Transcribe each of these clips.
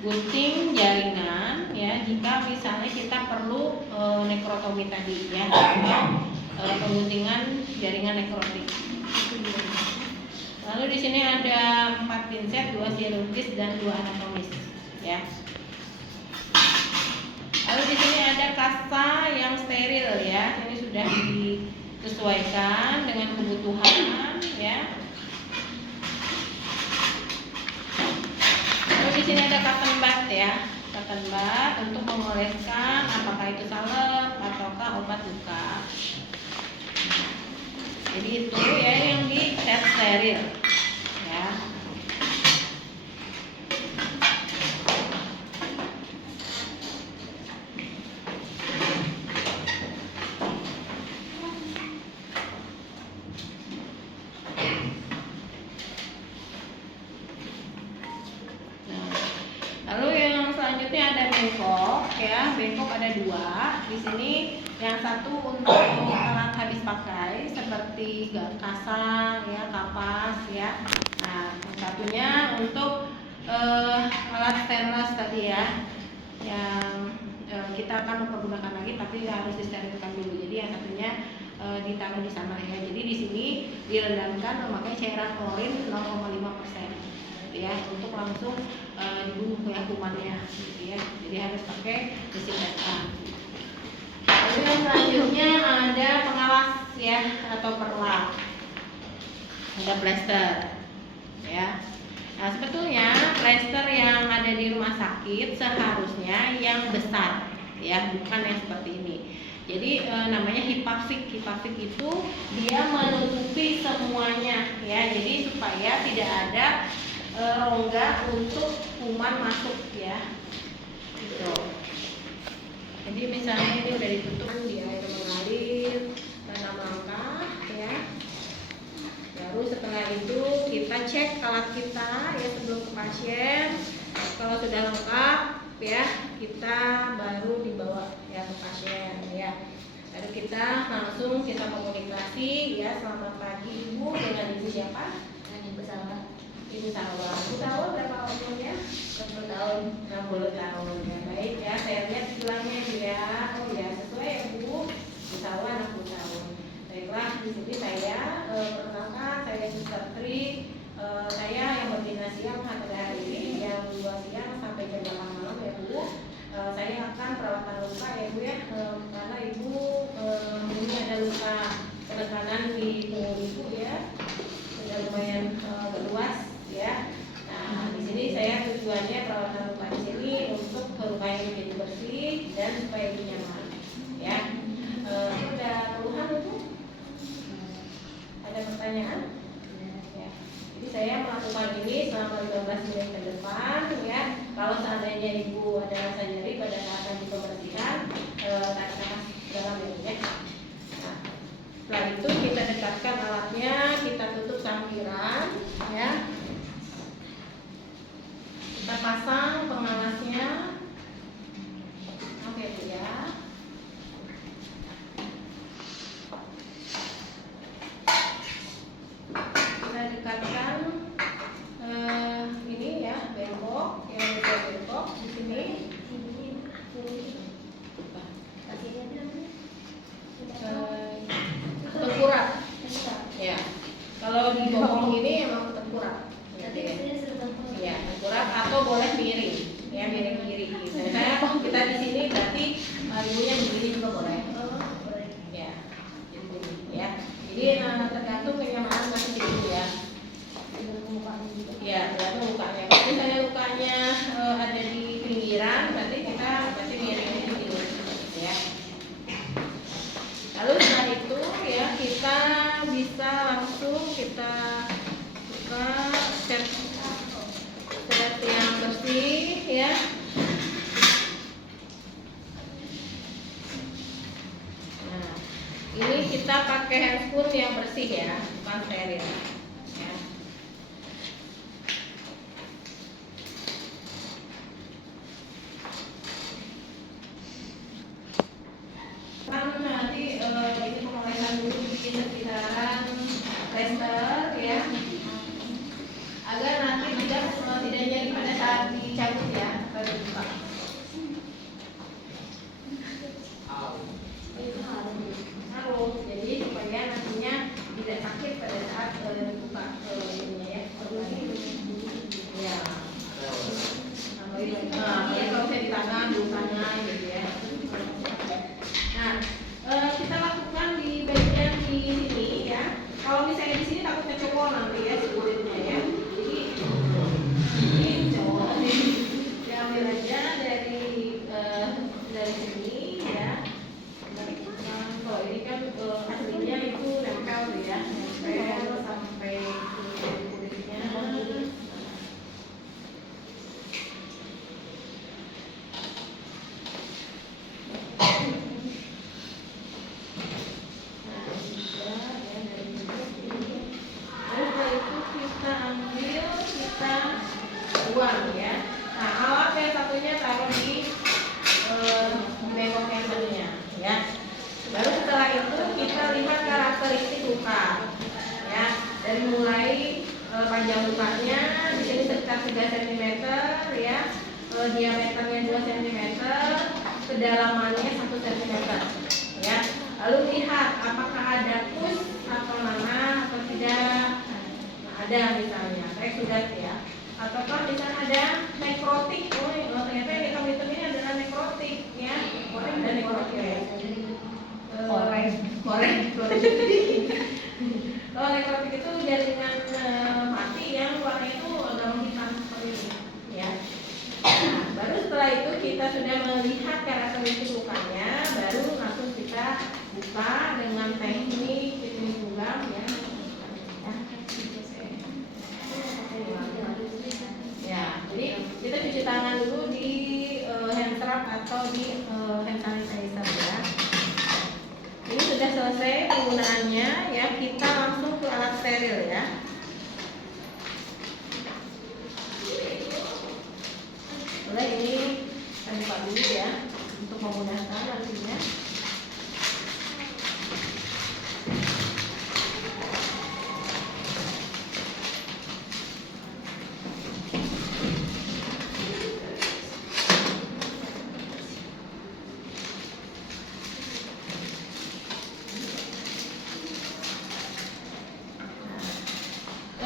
gunting jaringan ya jika misalnya kita perlu nekrotomi tadi ya, atau pengguntingan jaringan nekrotik. Lalu di sini ada 4 pinset, 2 chirurgis dan 2 anatomis ya. Lalu di sini ada kasta yang steril ya. Ini sudah disesuaikan dengan kebutuhan ya. Lalu di sini ada cotton bud ya. Cotton bud untuk mengoleskan apakah itu salep ataukah obat luka. Jadi itu ya yang di set steril ya. Lalu yang selanjutnya ada bengkok ya, bengkok ada 2. Di sini yang satu untuk alat habis pakai seperti kasa ya, kapas ya. Nah, yang satunya untuk alat stainless tadi ya, yang kita akan mempergunakan lagi tapi harus disterilkan dulu. Jadi yang satunya ditaruh di sana ya. Jadi di sini direndamkan memakai cairan klorin 0,5% ya, untuk langsung dibunuh ya kumannya gitu ya. Jadi harus pakai disinfektan. Lalu yang selanjutnya ada pengawas ya atau perlak, ada plester ya. Nah, sebetulnya plester yang ada di rumah sakit seharusnya yang besar ya, bukan yang seperti ini. Jadi namanya hipafik. Hipafik itu dia menutupi semuanya ya. Jadi supaya tidak ada rongga untuk kuman masuk ya. Gitu. Jadi misalnya ini udah ditutup di air mengalir 6 langkah ya. Baru setelah itu kita cek alat kita ya sebelum ke pasien. Kalau sudah lengkap ya, kita baru dibawa ya ke pasien ya. Lalu kita langsung komunikasi ya. Selamat pagi Ibu, dengan Ibu siapa? Dengan Ibu Salwa. Ibu Salwa. Ibu Salwa berapa umurnya? 60 tahun. 60 tahun ya. Baik ya, saya lihat tulangnya ya. Oh ya, sesuai ya Bu. Ibu Salwa 60 tahun. Baiklah, di sini saya perkenalkan, saya Suster Tri. Saya yang berbina siang pada hari ini, yang 2 siang sampai jam 8 malam ya Bu. Saya akan perawatan luka ya Bu ya, karena Ibu ini ada luka penekanan di punggung Ibu ya, sudah lumayan berluas ya. Nah, di sini saya tujuannya perawatan luka di sini untuk luka yang menjadi bersih dan supaya Ibu nyaman ya. Ada keluhan Ibu? Ada pertanyaan? Ya. Jadi saya melakukan ini selama 15 menit ke depan ya. Kalau seandainya Ibu ada rasa nyeri pada saat nanti pembersihan, tarik nafas dalam ya. Nah, setelah itu kita dekatkan alatnya, kita tutup sampiran ya. Kita pasang pengalasnya. Oke Bu ya. Kita dekatkan ini ya, bengkok yang ada bengkok di sini. Tengkurap ya. Kalau di bokong ini emang tengkurap ya, tengkurap atau boleh miring ya, miring kiri gitu. Kita di sini berarti ibunya begini juga boleh ya, ya. Jadi tergantung kenyamanan masing ibu ya. Ya, tergantung lukanya. Kalau misalnya lukanya ada di pinggiran, berarti kita miringnya di sini ya. Lalu setelah itu ya, kita bisa langsung kita buka set yang bersih ya. Nah, ini kita pakai handscoon yang bersih ya, bukan steril ya. Nanti ini pengolesan dulu di sekitaran plester ya, agar nanti tidak nyeri pada saat dicabut ya. pada saat buka ininya ya. Ya. Nah, kalau saya di tangan, bukanya gitu ya. Nah, kita lakukan di bagian di sini ya. Kalau misalnya di sini takutnya cowok nanti ya kulitnya ya. Jadi ini cowok diambil aja dari sini ya. Kalau ini kan aslinya itu nempel ya, nempel sampai kulitnya. Buang ya. Nah, alat yang satunya taruh di bengkok yang satunya ya. Baru setelah itu kita lihat karakteristik luka ya. Dari mulai panjang lukanya di sini sekitar 3 cm ya. Diameternya 2 cm, kedalamannya 1 cm ya. Lalu lihat apakah ada pus atau nanah atau tidak. Nah, ada misalnya kayak sudah ya. Ataukah misalnya ada nekrotik, ternyata yang hitam-hitam ini adalah nekrotik ya, ada nekrotik ya, korek. Kalau nekrotik itu jaringan mati yang warnanya itu agak menghitam seperti ini ya. Nah, baru setelah itu kita sudah melihat karakteristik lukanya, baru langsung kita buka dengan teknik fitting tulang ya. Ya, jadi kita cuci tangan dulu di hand scrub atau di hand sanitizer ya. Ini sudah selesai penggunaannya ya, kita langsung ke alat steril ya. Boleh ini kita buka dulu ya untuk memudahkan nantinya.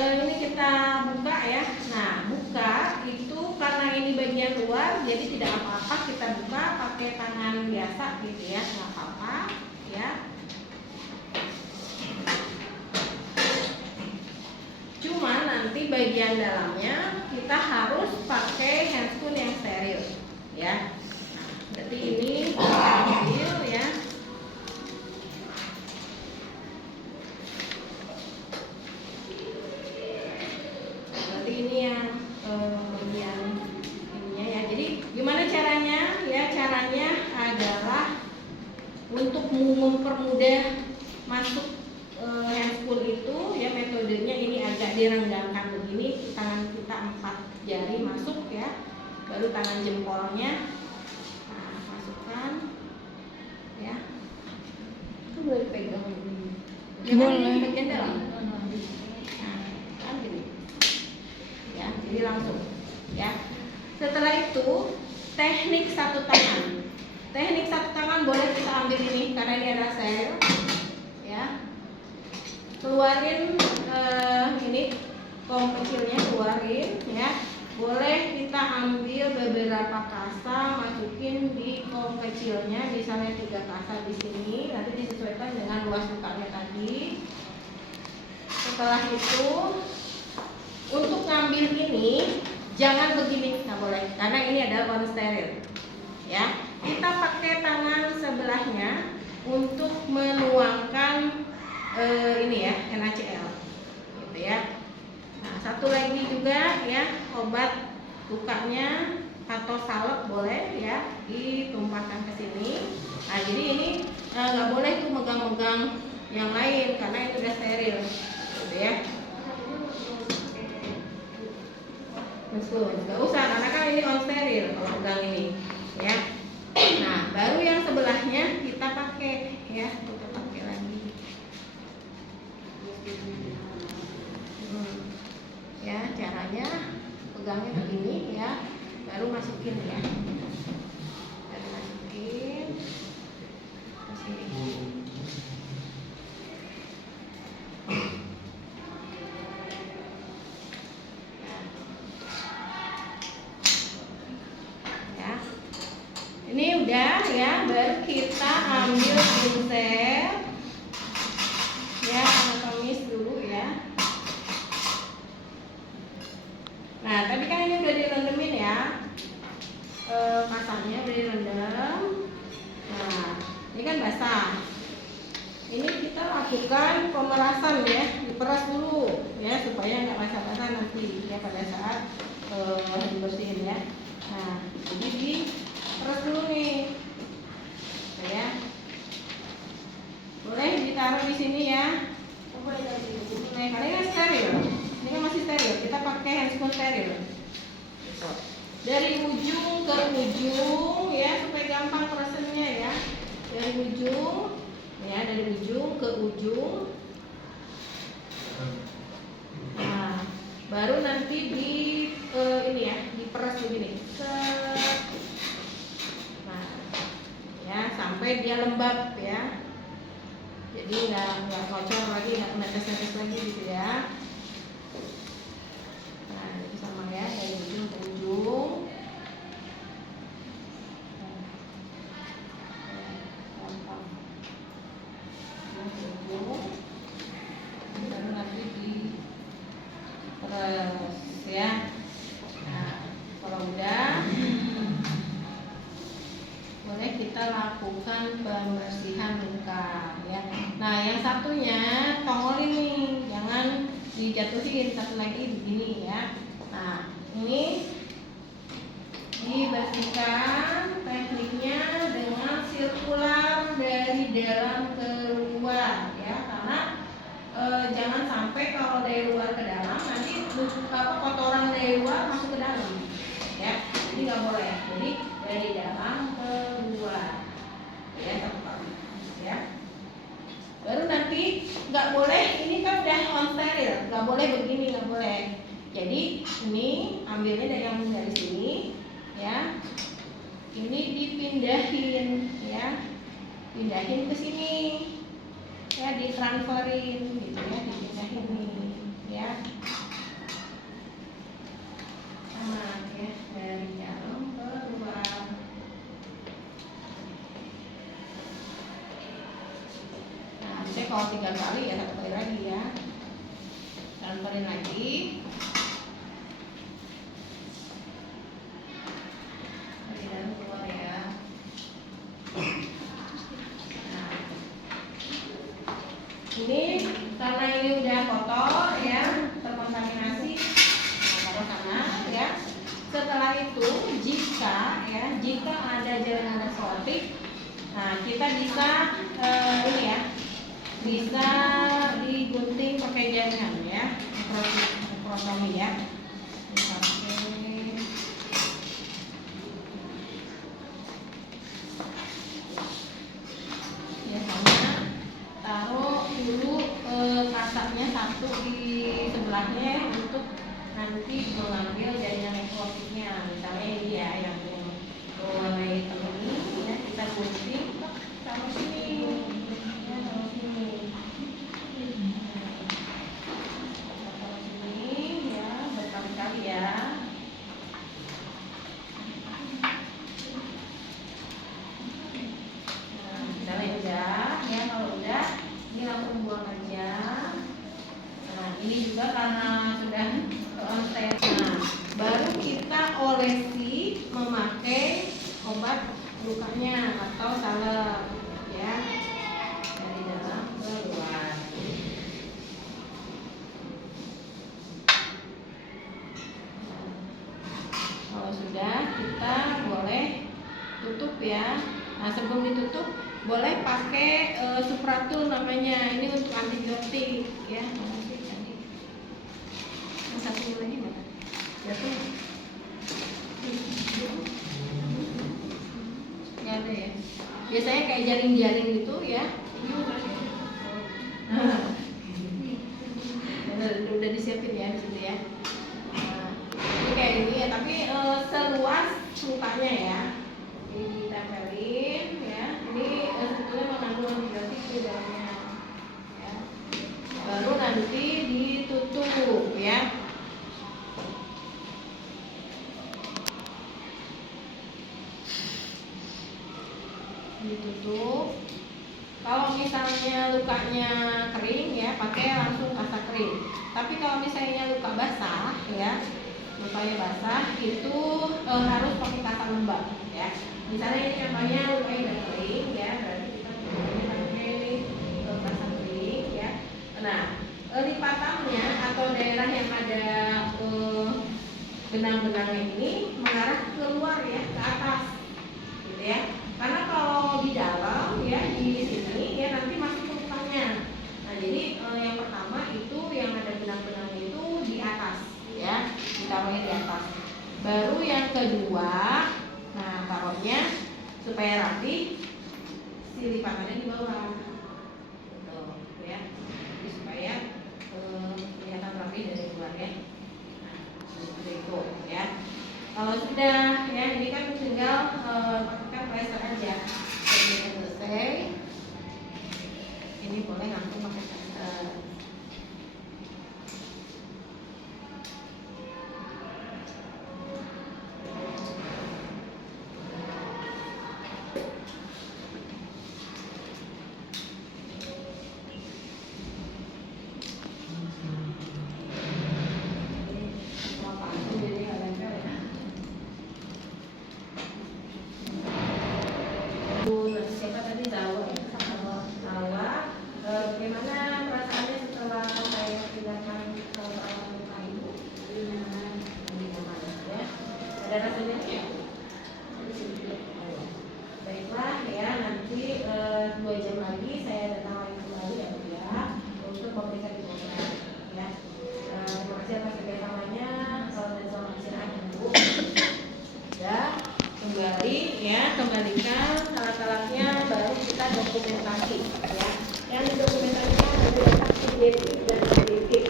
Ini kita buka ya. Nah, buka itu karena ini bagian luar, jadi tidak apa-apa kita buka pakai tangan biasa gitu ya, nggak apa-apa ya. Cuma nanti bagian dalamnya kita harus pakai handscoon yang steril ya. Nah, berarti ini kita ambil ya. Ini yang bagian ininya ya. Jadi gimana caranya? Ya caranya adalah untuk mempermudah masuk handscoon itu ya, metodenya ini agak direnggangkan begini, tangan kita 4 jari masuk ya, baru tangan jempolnya masukkan ya. Itu boleh pegang boleh bagian dalam. Ya, jadi langsung ya. Setelah itu teknik satu tangan. Teknik satu tangan boleh kita ambil ini karena ini adalah sel ya. Keluarin ini kom kecilnya, keluarin ya. Boleh kita ambil beberapa kasa, masukin di kom kecilnya, misalnya 3 kasa di sini, nanti disesuaikan dengan luas lukanya tadi. Setelah itu untuk ngambil ini jangan begini, nggak boleh, karena ini adalah non steril ya. Kita pakai tangan sebelahnya untuk menuangkan ini ya, NaCl gitu ya. Nah, satu lagi juga ya, obat lukanya atau salep boleh ya, ditumpahkan ke sini. Nah, jadi ini nggak boleh tuh megang-megang yang lain karena itu udah steril gitu ya. Nggak usah, karena kan ini on steril kalau pegang ini ya. Nah, baru yang sebelahnya kita pakai ya, kita pakai lagi ya. Caranya pegangnya begini ya, baru masukin ya, baru masukin ke sini. ya, baru kita ambil pincel ya, anatomis dulu ya. Nah, tadi kan ini udah direndemin ya, kasarnya udah direndam. Nah, ini kan basah. Ini kita lakukan pemerasan ya, diperas dulu ya supaya nggak basah-basah nanti ya pada saat dibersihin ya. Nah, jadi diperas dulu nih, ya. Boleh ditaruh di sini ya. Nah, karena ini steril, ini kan masih steril. Kita pakai handscoon steril. Dari ujung ke ujung ya supaya gampang perasannya ya. Dari ujung ya, dari ujung ke ujung. Nah, baru nanti di ini ya, diperas begini. Nah, ya sampai dia lembab ya. Jadi nggak ngocor lagi, nggak netes-netes lagi gitu ya. Nah, itu sama ya, dari ujung ke ujung. Baru nanti diperas ya. Nah, kalau udah, boleh kita lakukan pembersihan luka ya. Nah, yang satunya tongolin nih, jangan dijatuhin, satu lagi begini ya. Nah, ini dibersihkan tekniknya dengan sirkular dari dalam ke luar ya, karena jangan sampai kalau dari luar ke dalam nanti kotoran dari luar masuk ke dalam ya, jadi nggak boleh. Jadi dari dalam ke luar ya, satu kali ya. Baru nanti nggak boleh, ini kan udah on steril, nggak boleh begini, nggak boleh. Jadi ini ambilnya dari sini ya, ini dipindahin ya, pindahin ke sini ya, ditransferin gitu ya, dipindahin nih ya, sama ya, dari dalam ke luar. Nah, bisa kalau 3 kali ya, 1 kali lagi ya, transferin lagi. Ini karena ini udah kotor ya, terkontaminasi, taruh sana ya. Setelah itu jika ada jalan restoratif, nah kita bisa ini ya, bisa digunting pakai jangan ya, mikrotomi ya. Kasarnya satu di sebelahnya untuk nanti mengambil jaringan ekologinya. Misalnya ini ya, yang warna hitam ini ya, kita gunting taruh sini ya, taruh sini ya, berkali-kali ya. Nah, misalnya udah ya, kalau udah ini langsung buang aja. Nah, ini juga karena sudah steril. Nah, baru kita olesi memakai obat lukanya atau salep ya, dari dalam ke luar. Kalau sudah, kita boleh tutup ya. Nah, sebelum ditutup boleh pakai Supratun namanya, ini untuk antibiotik ya. Yang satu lagi mana? Nggak ada ya. Biasanya kayak jaring-jaring gitu ya. Udah disiapin ya di situ ya. Nah, ini kayak ini ya, tapi seluas lukanya ya. Ini ditempelin ya. Ini sebetulnya mengandung antibiotik di dalamnya ya. Baru nanti ditutup ya. Kalau misalnya lukanya kering ya, pakai langsung kasa kering. Tapi kalau misalnya luka basah ya, lukanya basah itu harus pakai kasa lembab ya. Misalnya ini contohnya lukanya udah kering ya, berarti kita pakai kasa kering ya. Nah, lipatannya atau daerah yang ada benang-benangnya ini mengarah keluar ya, ke atas gitu ya. Karena kalau di dalam ya, di sini ya nanti masuk ke lukanya. Nah, jadi yang pertama itu yang ada benang-benangnya itu di atas ya, ditaruhnya di atas. Baru yang kedua, nah taruhnya supaya rapi, si lipatannya di bawah gitu ya. Jadi supaya kelihatan rapi dari luar ya. Nah, seperti itu ya. Kalau sudah ya, ini kan tinggal pakai plester aja. Jadi selesai. Ini boleh langsung pakai plester. Siapa tadi tahu ya? Bagaimana perasaannya setelah saya pindahkan perawatan luka ibu? Nyaman ya. Ada rasanya ya? Baiklah ya, nanti 2 jam lagi saya datang lagi kembali ya Bu ya, untuk memberikan informasi ya. Terima kasih atas kerjasamanya dan selamat istirahat ya Bu. Ya, kembali ya, kembalikan alat-alatnya, baru kita dokumentasi ya. Yang didokumentasikan ada data subjektif dan objektif.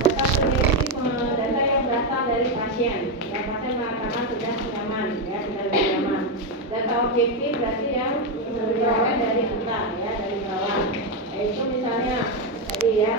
Data subjektif data yang berasal dari pasien. Yang pasien mengatakan sudah nyaman ya, sudah lebih nyaman. Data objektif berarti yang diperoleh dari kita ya, dari perawat. Yaitu misalnya tadi ya,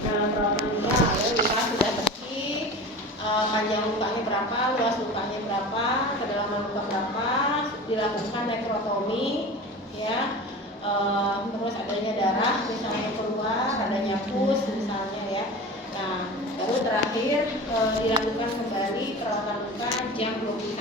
perawatan luka, ya, luka sudah bersih, panjang lukanya berapa, luas lukanya berapa, kedalaman luka berapa, dilakukan nekrotomi ya. Terus adanya darah misalnya keluar, adanya pus misalnya ya. Nah, baru terakhir dilakukan kembali perawatan luka jam 23